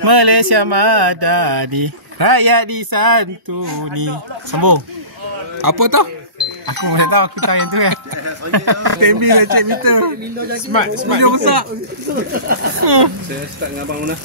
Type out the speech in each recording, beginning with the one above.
Malaysia Madani, rakyat disantuni. Sambung. Apa tu? Aku tak tahu, aku tahu yang tu kan. Tembi dengan Cik Peter. Smart. Video besar. Saya start dengan Abang Munah.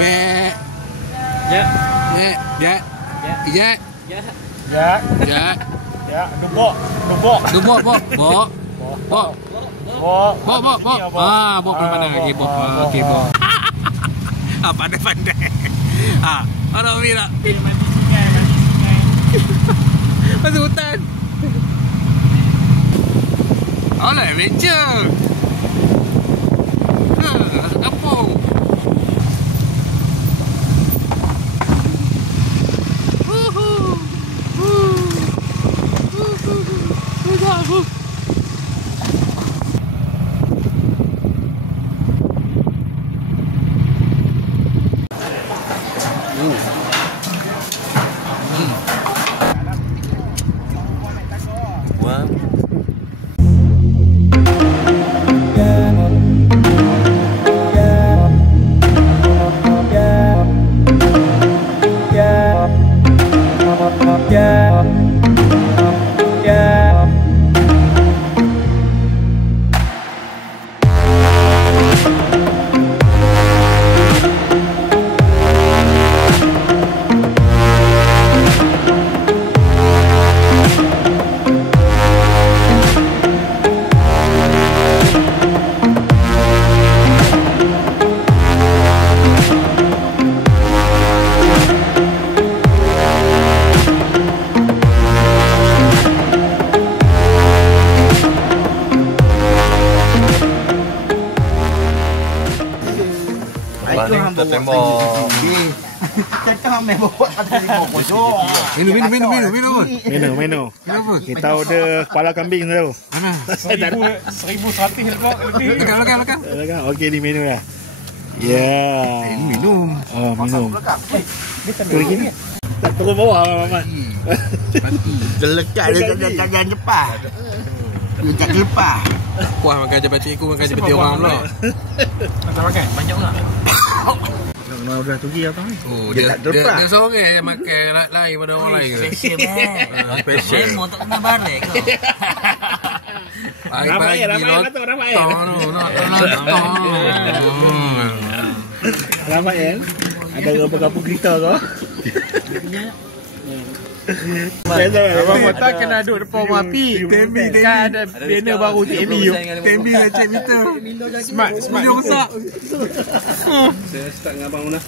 Mek. Ya. Mek. Ya. Ya. Ya. Ya. Dubok. Bok. Ah, bok pandai. Okey, bok. Okey, bok. Ah, pandai. Ah, ada mira. Masuk hutan. Alah, adventure. Masuk kampung. Kita tembak. Cakap main bawa ada 5 kosong. Minum. Kenapa? Kita order kepala kambing tu. Mana? 1,100 lebih. Belakang. Okey, ni menu dah. Ya. Minum. Oh, minum. Lagi ni. Tak turun bawah Muhammad. Mati. Gelekat dia jangan lepas. Dia tak lepas. Puas makan capati aku, makan capati orang pula. Tak makan? Banyak tak? Mau dah pergi apa ni? Oh, Dia tak terlepas. Dia seorang yang makan lain pada orang lain ke? Special kan? Special. Memang tak kena balik ke? Ramai kan? Ada berapa kereta kau? Abang Mata kena duduk depan rumah api. Tembi. Kan ada banner baru Tembi. Tembi dengan Cik Peter. Smart. Video besar. Saya start dengan Abang Munah.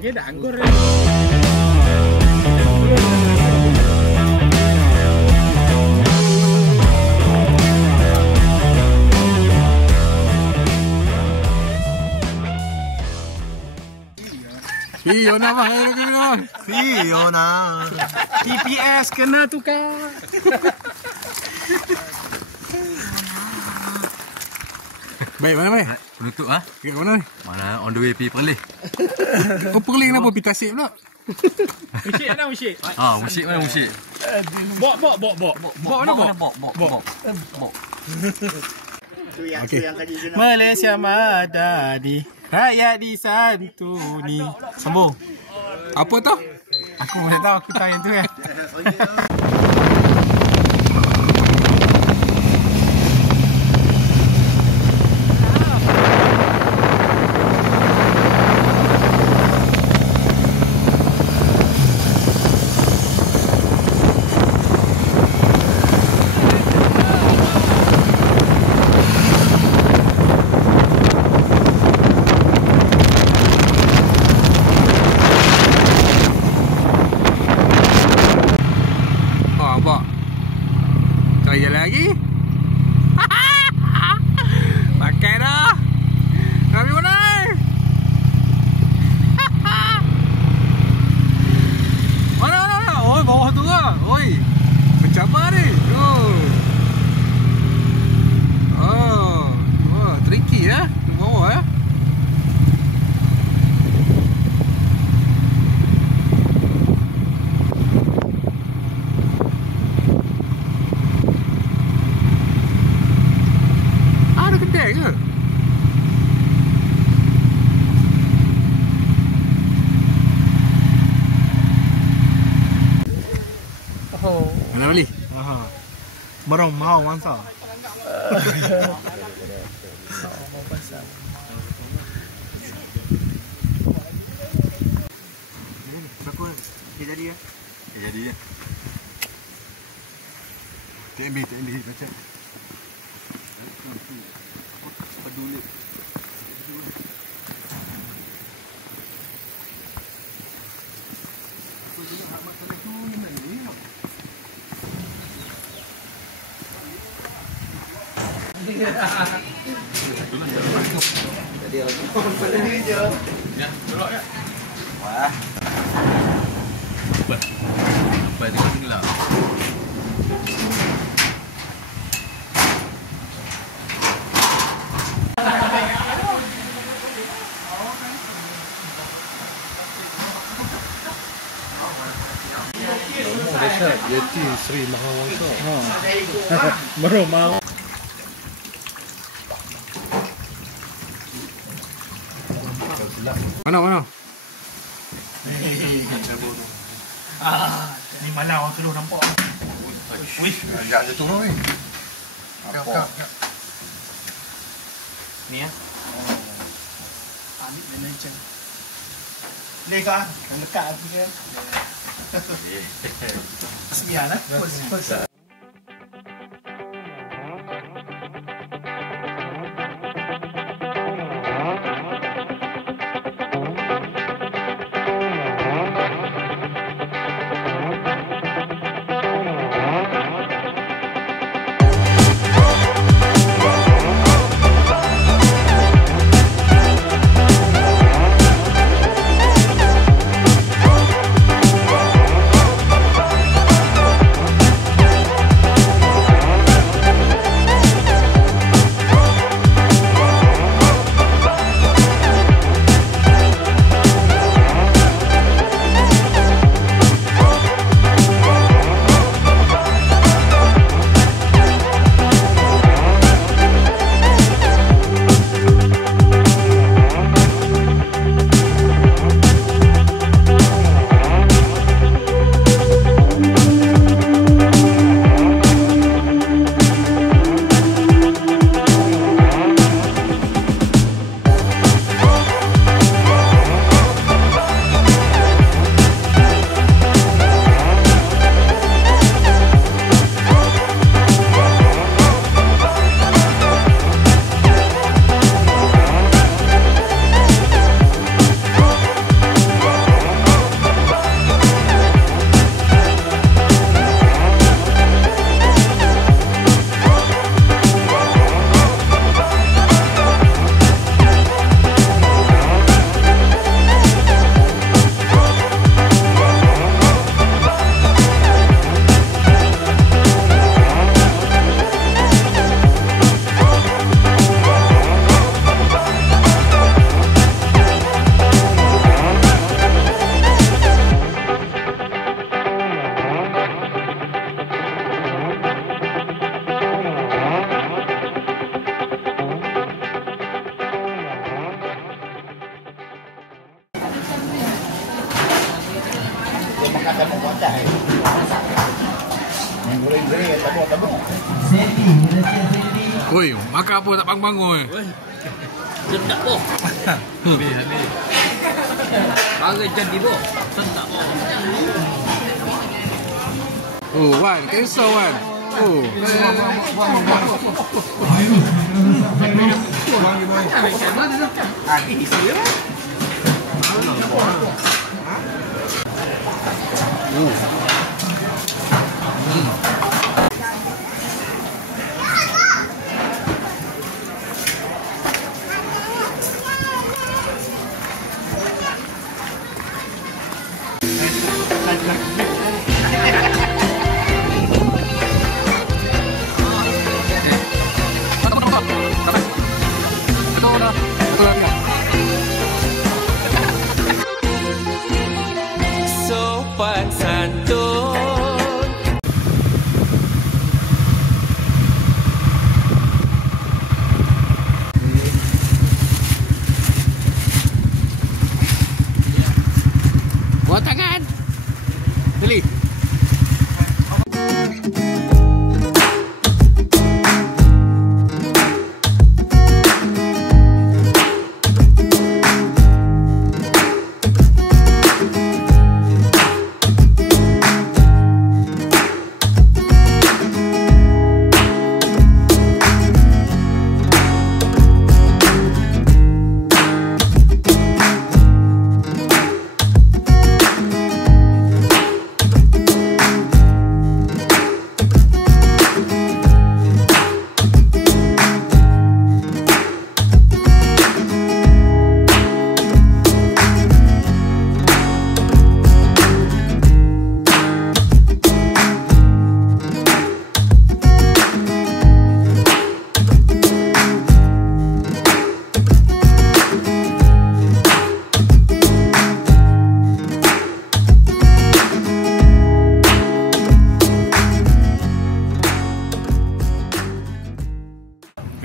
Dia dah anggur dah. Fiona mah air kena. Fiona. TPS kena tukar. Baik, mana baik? Penutup ah. Kat mana ni? Mana on the way pergi Perlis. Oh, Perlis kenapa pergi Tasik pula? Musyik mana musyik? Ah, musik mana musik? Bok. Bok mana bok? Bok. Okey. Malaysia Madani, rakyat disantuni. Sambung. Apa tu? Aku mana tahu aku tahu yang tu kan. Cari jalan lagi. Pakai dah. Kami mana? Mana? Oi, bawah tu lah. Oi. Macam mana ni? Oh, tricky ya. Bawah ya. Kedai ke? Mana balik? Merong mau mangsa. Jadi ya. TMB baca. Peduli. Wah. Baik ni lah. Yeti Sri Mahawangsa. Merong mau. Mana? Ni malam orang keluar nampak. Wih, jangan turun ni. Kap. Ni ya. Ambil manager. Lega, lekat aku dia. Sekian lah. akan membuatkan. Goreng-goreng tabur-tabur. Oi, makan apa tak bangun-bangun. Sedap boh. Bagai jadi boh. Sedap boh. Oh, Wan, cancel Wan. Oh. Sopan santun. Buat tangan. Beli.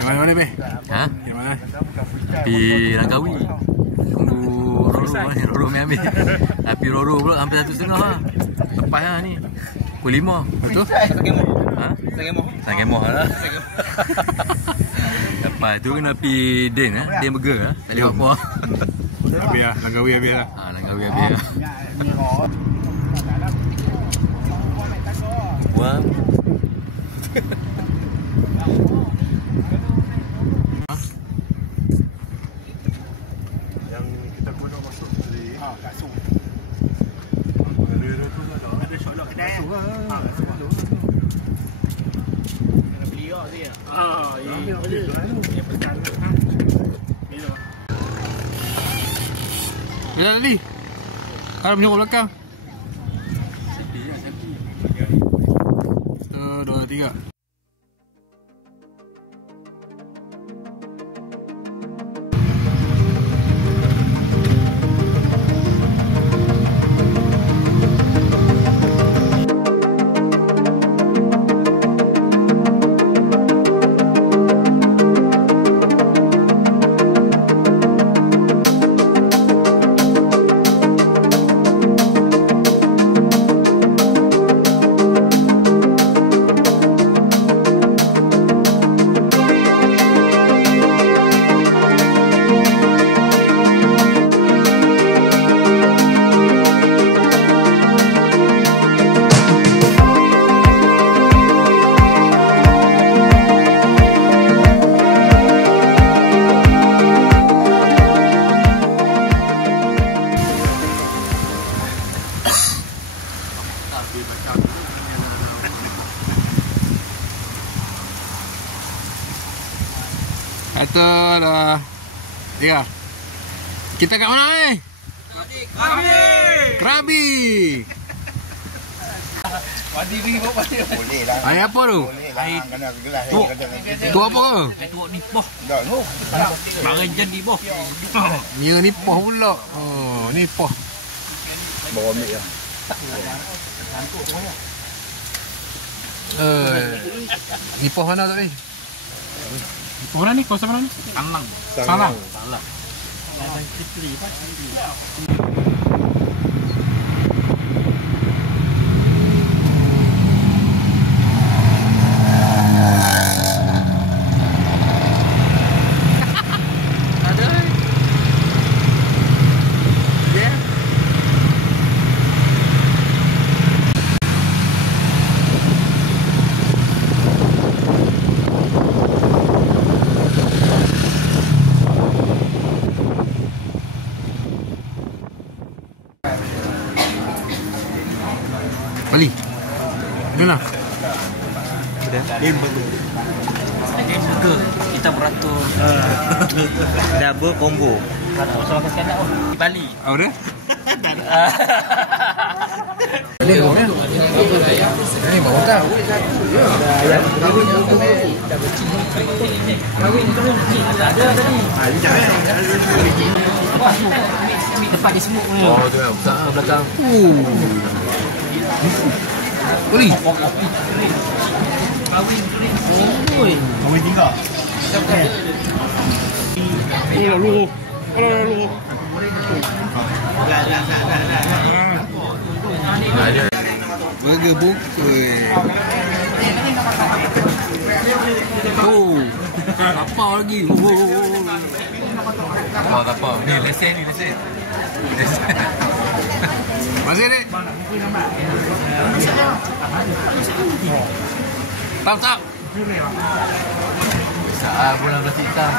Yang mana be? Ha? Yang mana? Di Langkawi. Tunggu Roro mai ambil. Tapi Roro pula hampir 1.5 lah. Lepas lah ni. Pukul 5. Betul? Ha? Sangemoh lah. Lepas tu kena pergi Den lah. Den Burger lah. Tak boleh buat apa. Habis lah, Langkawi habis lah. Ha, Langkawi habis lah. Wah. Yang kita guna masuk dari kasut. Ada solok kedai. Kasut tu. Kena beli kau dia. Ya. Dia pesan. Bila. Bila tadi? Kalau menyuruh belakang. 1, 2, 3. Kata dah. Ya. Kita kat mana ni? Krabi. Boleh lah. Air apa tu? Boleh lah. Kena gelas. Tu apa? Tu ni boh. Dah tu. Barang jadi boh. Ni nipoh pula. Oh, nipoh. Bawa ambil lah. Nipoh mana tadi? Nipoh mana ni? Kau sama ni? Salang. Salah. Salah. Mana? Burger kita beratur double combo. Beratur sama makan sekarang di Bali. Oh, udah? Depan di semua. Oh, tu yang besar belakang. Uli. Kami tinggal. Lu. Burger bukui. Oh, apa lagi? Oh, tak apa. Ni lesen. Masih ni. Tak. Saat bulan belas hitam.